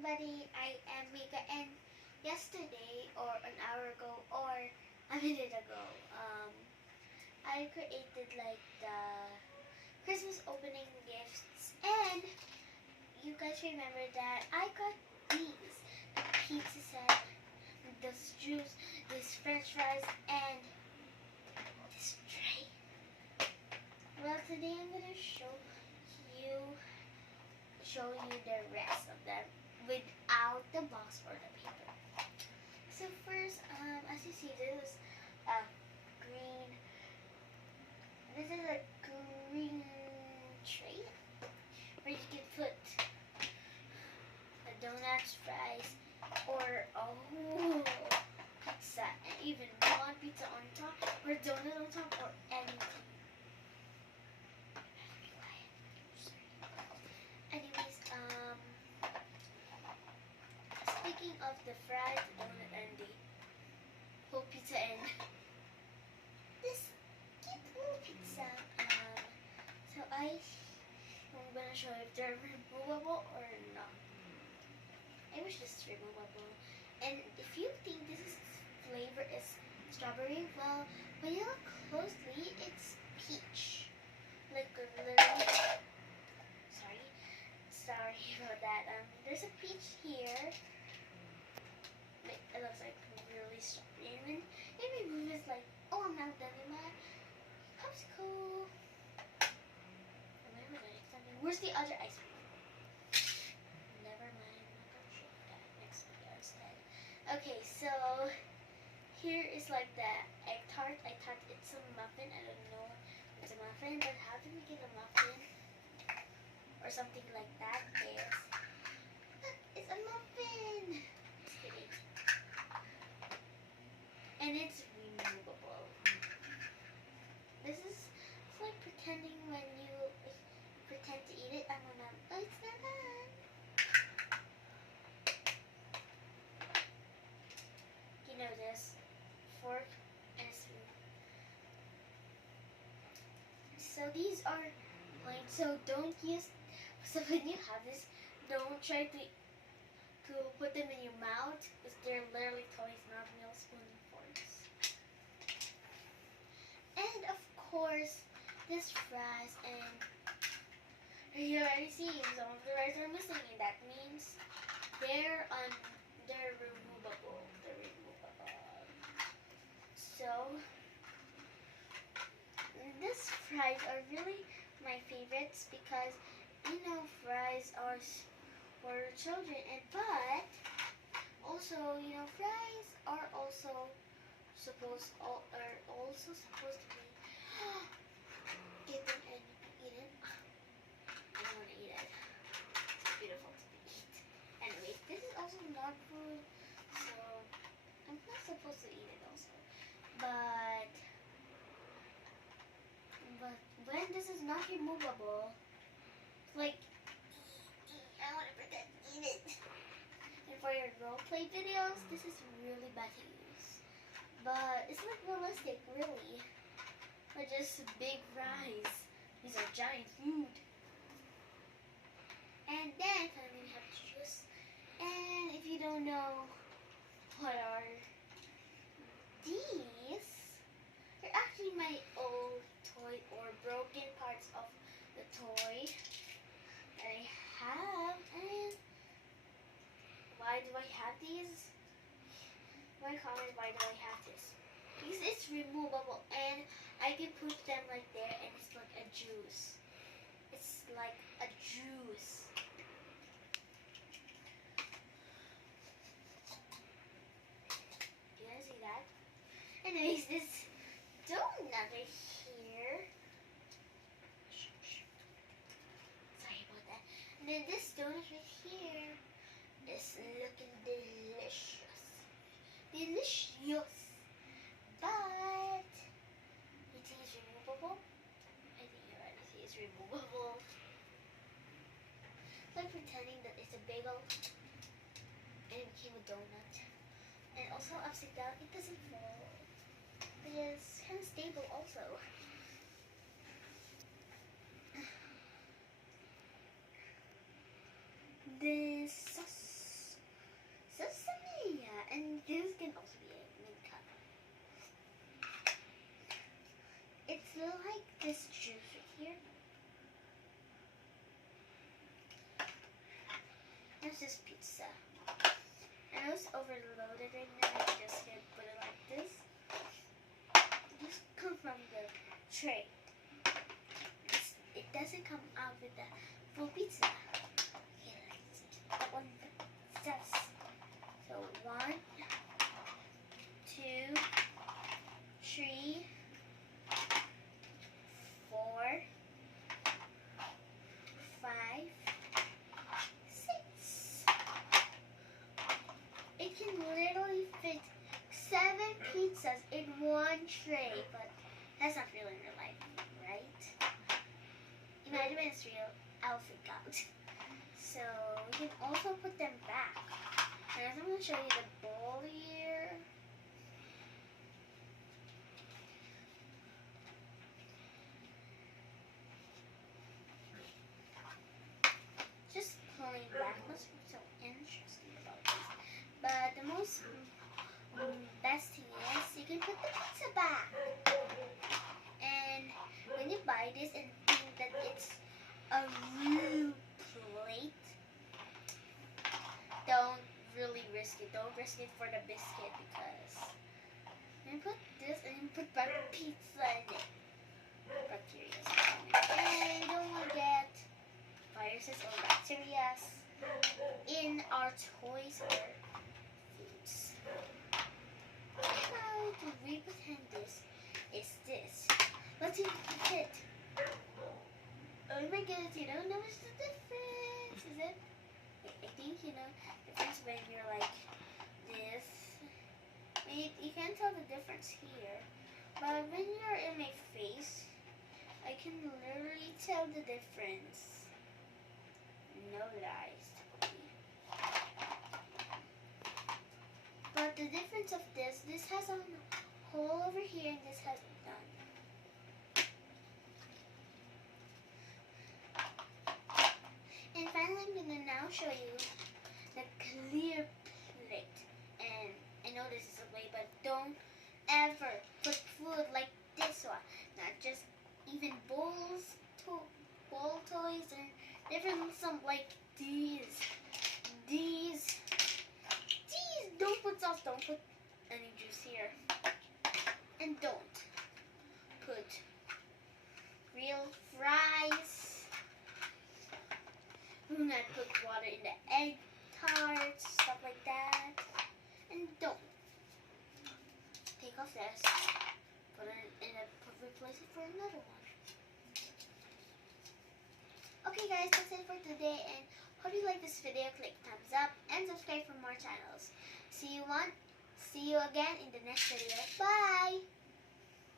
everybody, I am Mika, and yesterday or an hour ago or a minute ago, I created like the Christmas opening gifts, and you guys remember that I got these, the pizza set, this juice, this french fries, and this tray. Well, today I'm gonna you the rest of them without the box or the paper. So first, as you see, this is a green. This is a green tray where you can put a donuts, fries, or a whole pizza, and even one pizza on top, or donut on top, or anything. Anyways, speaking of the fried donut and the whole pizza and this cute little pizza, so I'm gonna show if they're removable or not. I wish this is removable. And if you think this flavor is strawberry, well, when you look closely, it's peach. Like literally. Sorry about that. There's a peach here. It looks like really strawberry. And then every move is like, oh, I'm not done with my popsicle. Where's the other ice cream? Never mind. I'm not gonna show that next video instead. Okay, so here is like the egg tart. I thought it's a muffin. I don't know if it's a muffin, but how did we get a muffin? Or something like that. It's a muffin. Just kidding. And it's removable. This is like pretending when you pretend to eat it. Oh, it's not done. You know this fork and a spoon. So these are plain. So don't use. So when you have this, don't try to put them in your mouth because they're literally toys, not real spoon and forks. And of course, this fries, and you already see some of the rice are missing, and that means they're removable. They're removable. So these fries are really my favorites because fries are for children, but also fries are also supposed to be eaten and eaten. I don't want to eat it. It's beautiful to eat. Anyways, this is also not food, so I'm not supposed to eat it also. But when this is not removable, like, I want to pretend to eat it. And for your roleplay videos, this is really bad to use. But it's not realistic, really. Or just big fries. These are giant food. And then finally we have juice. And if you don't know what are these, they're actually my old toy or broken parts of the toy I have. And why do I have these? My comment, why do I have this? Because it's removable and I can put them like there and it's like a juice. It's like a juice. You guys see that? Anyways, this donut right here. Sorry about that. And then this donut right here is looking delicious. Delicious. But you think it's removable? I think you already see it's removable. It's like pretending that it's a bagel and it became a donut. And also upside down, it doesn't fall. It is kind of stable also. This sauce. and this can also be a mint color. It's like this juice right here. There's this pizza. I know it's overloaded right now. I just can put it like this. This comes from the tray. It doesn't come out with the full pizza. Okay, let's see. That one does. So 1, 2, 3, 4, 5, 6. It can literally fit 7 pizzas in one tray, but that's not real in real life, right? Imagine when it's real, I'll freak out. So you can also put them back. And I'm going to show you the bowl here. Just pulling back must be so interesting about this. But the most best thing is you can put the pizza back. And when you buy this and think that it's a real plate, don't really risk it. Don't risk it for the biscuit because you put this and you put back the pizza in it. Bacteria. And you don't want to get viruses or bacteria in our toys or foods. How to represent this is this. Let's see if it can fit. Oh my goodness, you don't know what's the difference, is it? I think you know the difference when you're like this. I mean, you can't tell the difference here. But when you're in my face, I can literally tell the difference. No lies. But the difference of this has a hole over here and this has none. And finally, I'm gonna now show you the clear plate. And I know this is a way, but don't ever put food like this one. Not just even bowls, bowl toys, and different some like these. Don't put sauce. Don't put any juice here. And don't put real fries. Do not put water in the egg tarts, stuff like that. And don't take off this, put it in a, replace it for another one. Okay guys, that's it for today, and hope you like this video. Click thumbs up and subscribe for more channels. See you again in the next video. Bye!